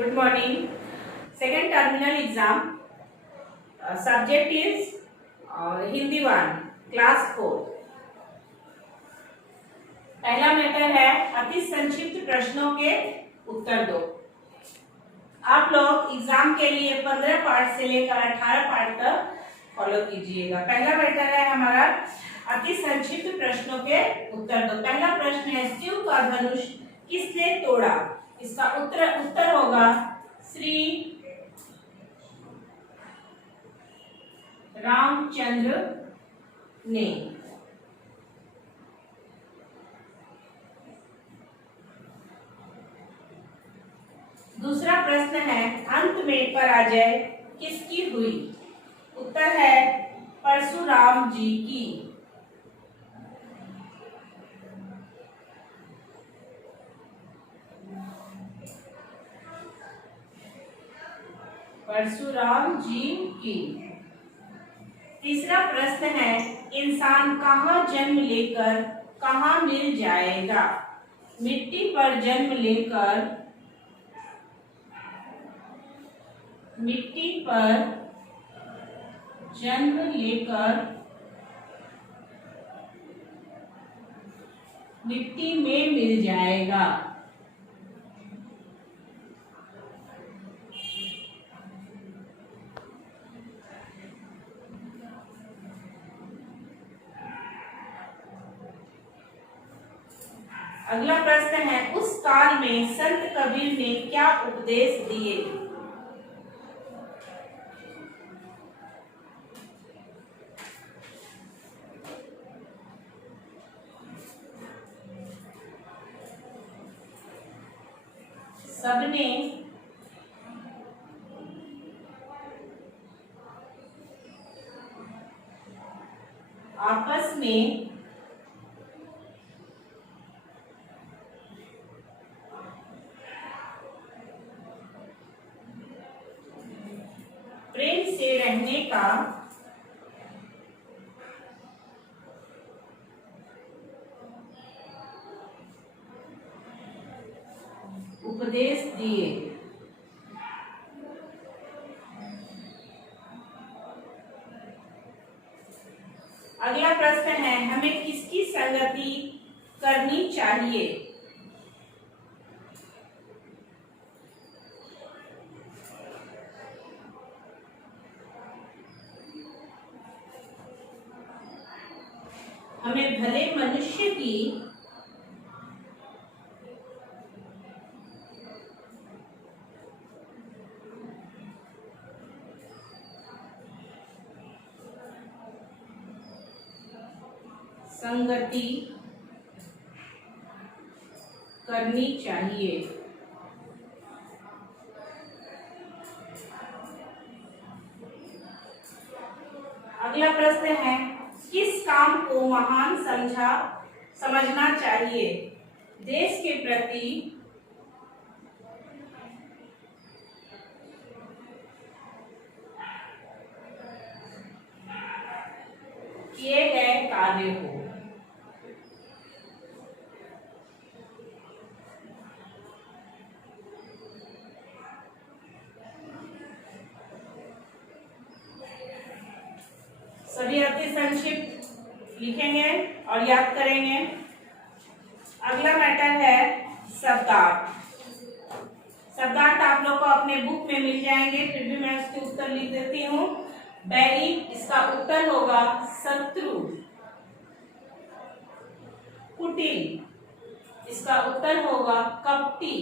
Good morning. Second terminal exam. Subject is Hindi 1, class 4. पहला matter है अति संक्षिप्त प्रश्नों के उत्तर दो। आप लोग एग्जाम के लिए 15 पार्ट से लेकर 18 पार्ट तक फॉलो कीजिएगा। पहला मैटर है हमारा अति संक्षिप्त प्रश्नों के उत्तर दो। पहला प्रश्न है शिव का धनुष किसने तोड़ा? इसका उत्तर होगा श्री रामचंद्र ने। दूसरा प्रश्न है अंत में पराजय किसकी हुई? उत्तर है परशुराम जी की। परशुराम जी की। तीसरा प्रश्न है इंसान कहाँ जन्म लेकर कहाँ मिल जाएगा? मिट्टी पर जन्म लेकर मिट्टी में मिल जाएगा। अगला प्रश्न है उस काल में संत कबीर ने क्या उपदेश दिए? सबने आपस में प्रेम से रहने का उपदेश दिए। अगला प्रश्न है हमें किसकी संगति करनी चाहिए? हमें भले मनुष्य की संगति करनी चाहिए। अगला प्रश्न है किस काम को महान समझना चाहिए? देश के प्रति किए गए कार्य को। सभी अति संक्षिप्त लिखेंगे और याद करेंगे। अगला मैटर है शब्दार्थ। शब्दार्थ आप लोग को अपने बुक में मिल जाएंगे, फिर भी मैं उसके उत्तर लिख देती हूँ। बैरी, इसका उत्तर होगा शत्रु। कुटिल, इसका उत्तर होगा कपटी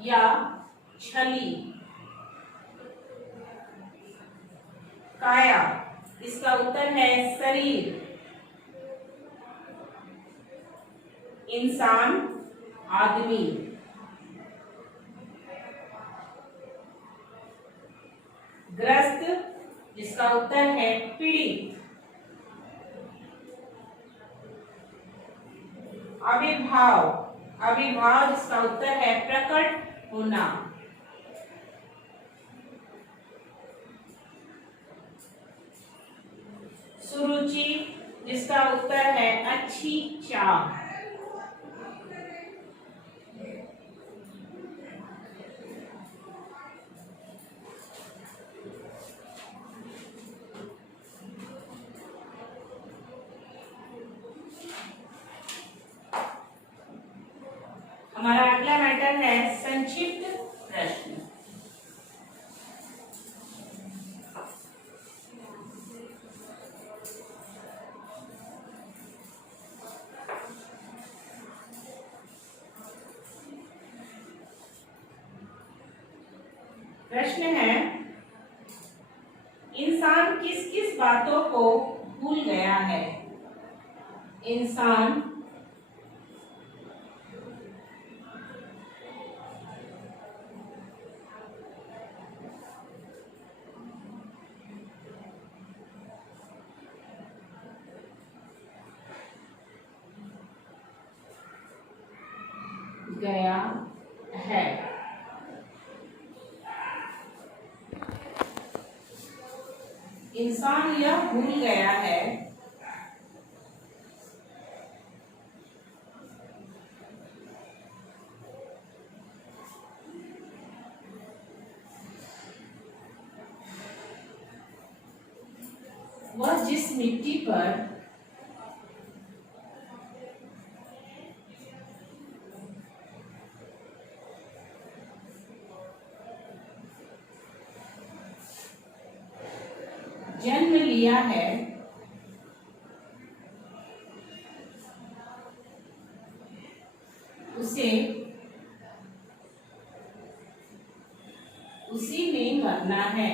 या छली। काया, इसका उत्तर है शरीर। इंसान, आदमी। ग्रस्त, जिसका उत्तर है पीड़ित। आविर्भाव, जिसका उत्तर है प्रकट होना। सुरुचि, जिसका उत्तर है अच्छी चाह। है संक्षिप्त प्रश्न। प्रश्न है, इंसान किस किस बातों को भूल गया है? इंसान गया है। इंसान यह भूल गया है वह जिस मिट्टी पर जन्म लिया है उसे उसी में मरना है।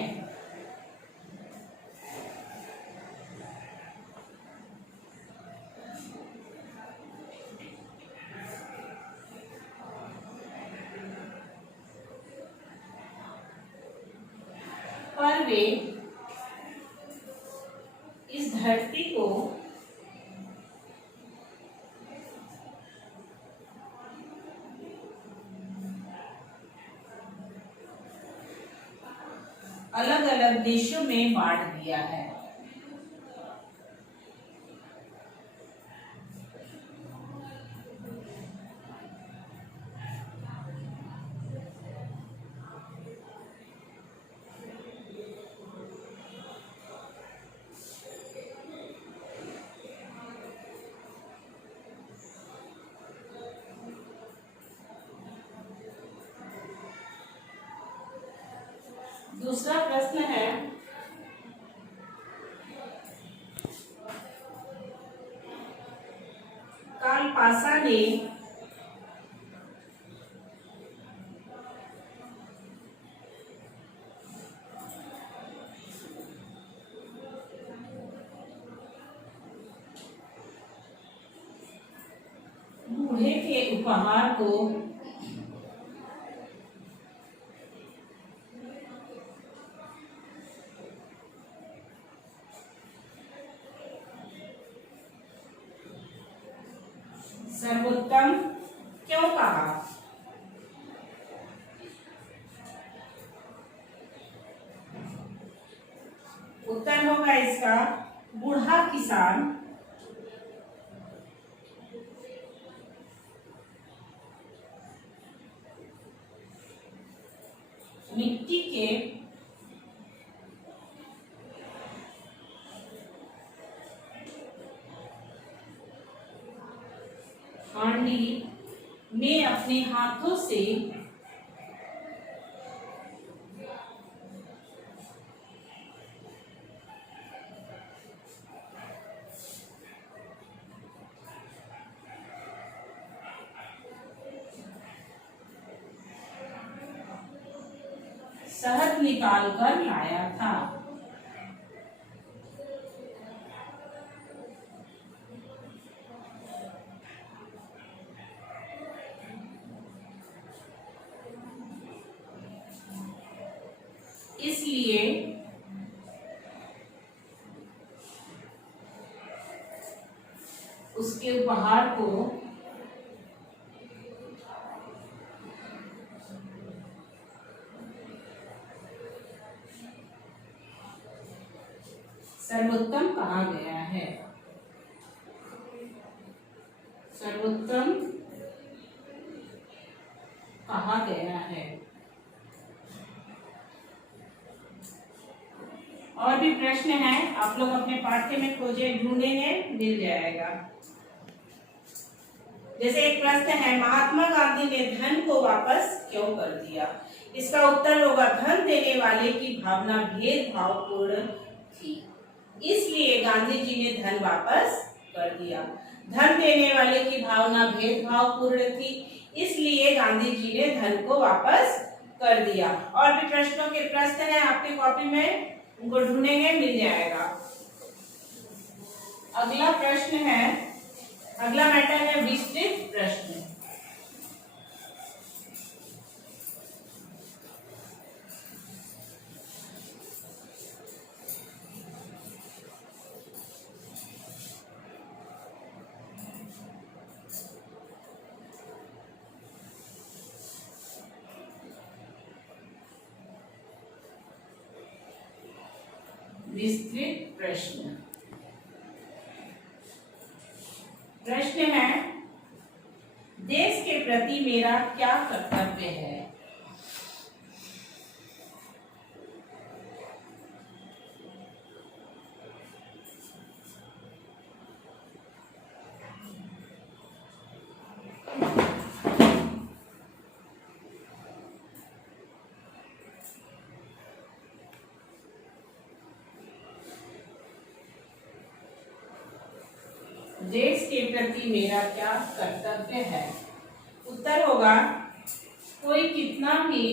पर वे इस धरती को अलग अलग देशों में बांट दिया है। दूसरा प्रश्न है, कालपासा ने बूढ़े के उपहार को सर्वोत्तम क्यों कहा? उत्तर होगा इसका, बूढ़ा किसान मिट्टी के हांडी में अपने हाथों से शहद निकाल कर लाया था। इसलिए उसके उपहार को सर्वोत्तम कहा गया है। सर्वोत्तम कहा गया है। और भी प्रश्न हैं, आप लोग अपने पाठ्य में खोजे, ढूंढेंगे, मिल जाएगा। जैसे एक प्रश्न है, महात्मा गांधी ने धन को वापस क्यों कर दिया? इसका उत्तर होगा, धन देने वाले की भावना भेदभावपूर्ण थी, इसलिए गांधी जी ने धन वापस कर दिया। धन देने वाले की भावना भेदभावपूर्ण थी, इसलिए गांधी जी ने धन को वापस कर दिया। और भी प्रश्नों के प्रश्न है आपकी कॉपी में, उनको ढूंढेंगे, मिल जाएगा। अगला प्रश्न है, अगला मैटर है विस्तृत प्रश्न। विस्तृत प्रश्न। प्रश्न है, देश के प्रति मेरा क्या कर्तव्य है? देश के प्रति मेरा क्या कर्तव्य है? उत्तर होगा, कोई कितना भी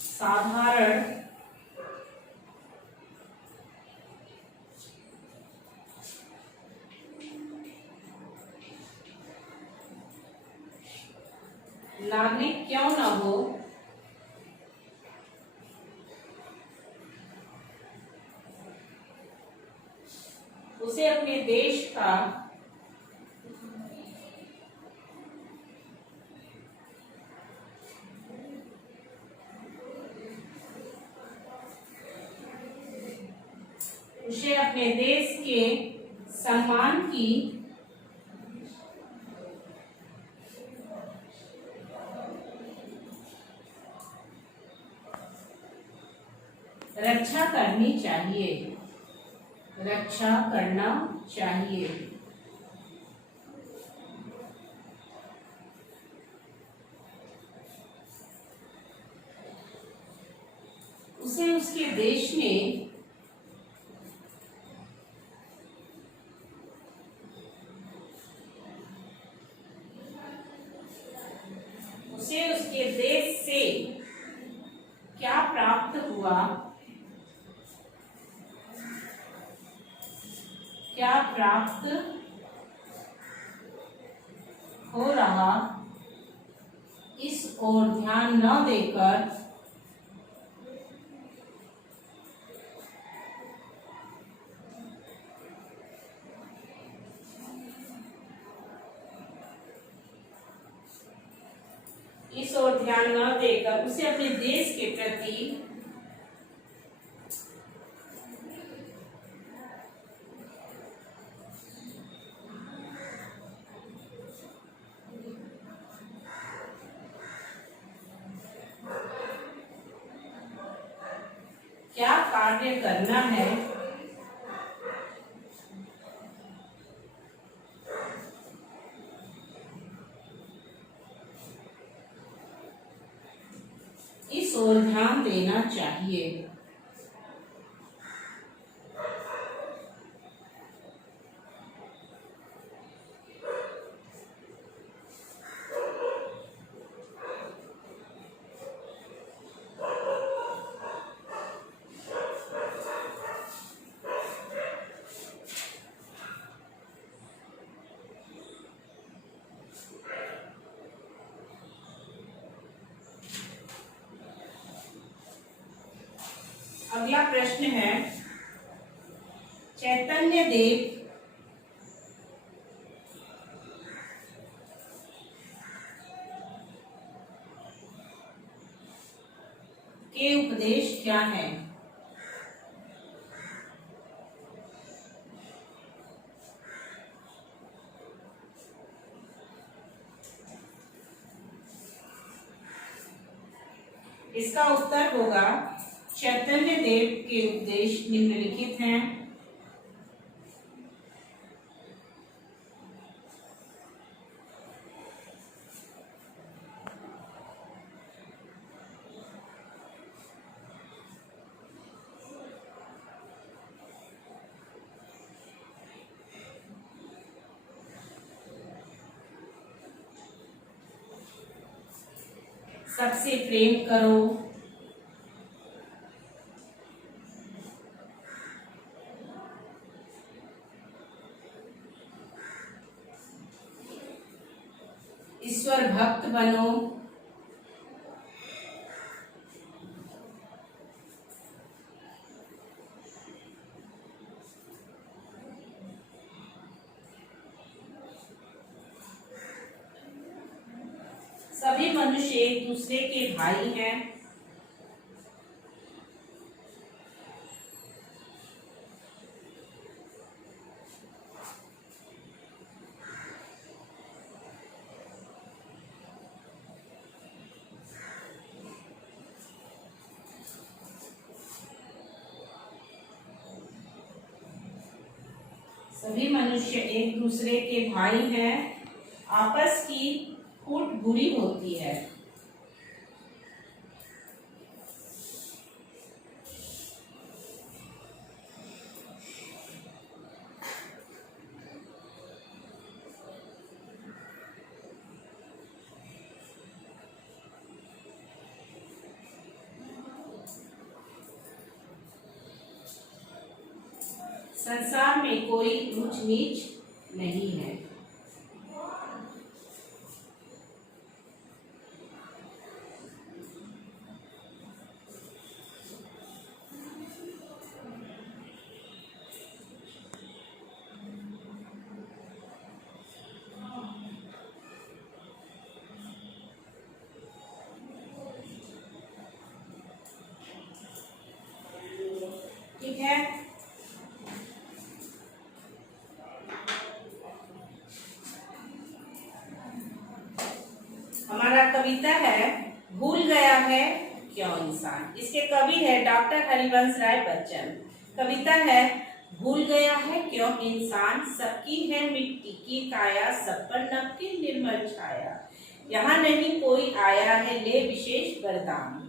साधारण नागरिक क्यों न हो, उसे अपने देश का के सम्मान की रक्षा करनी चाहिए, रक्षा करना चाहिए। उसे उसके देश में उसके देश से क्या प्राप्त हुआ, क्या प्राप्त हो रहा, इस ओर ध्यान न देकर उसे अपने देश के प्रति क्या कार्य करना है, इस ओर ध्यान देना चाहिए। अगला प्रश्न है, चैतन्य देव के उपदेश क्या हैं? इसका उत्तर होगा चैतन्य देव के उपदेश निम्नलिखित हैं। सबसे प्रेम करो, ईश्वर भक्त बनो, सभी मनुष्य एक दूसरे के भाई हैं, सभी मनुष्य एक दूसरे के भाई हैं, आपस की फूट बुरी होती है। संसार में कोई ऊंच नीच नहीं है। ठीक है, हमारा कविता है भूल गया है क्यों इंसान। इसके कवि है डॉक्टर हरिवंश राय बच्चन। कविता है भूल गया है क्यों इंसान, सबकी है मिट्टी की काया, सब पर नभ की निर्मल छाया, यहाँ नहीं कोई आया है ले विशेष वरदान।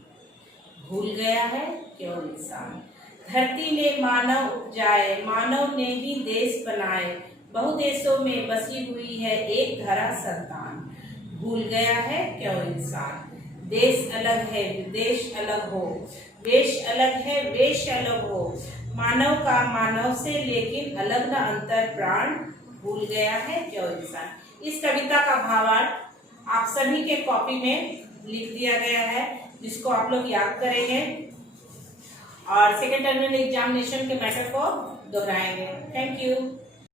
भूल गया है क्यों इंसान, धरती ने मानव उपजाए, मानव ने ही देश बनाए, बहुदेशों में बसी हुई है एक धरा संतान। भूल गया है क्यों इंसान, देश अलग है विदेश अलग हो, वेश अलग है वेश अलग हो, मानव का मानव से लेकिन अलग न अंतर प्राण। भूल गया है क्यों इंसान। इस कविता का भावार्थ आप सभी के कॉपी में लिख दिया गया है, जिसको आप लोग याद करेंगे और सेकेंड टर्मिनल एग्जामिनेशन के मैटर को दोहराएंगे। Thank you.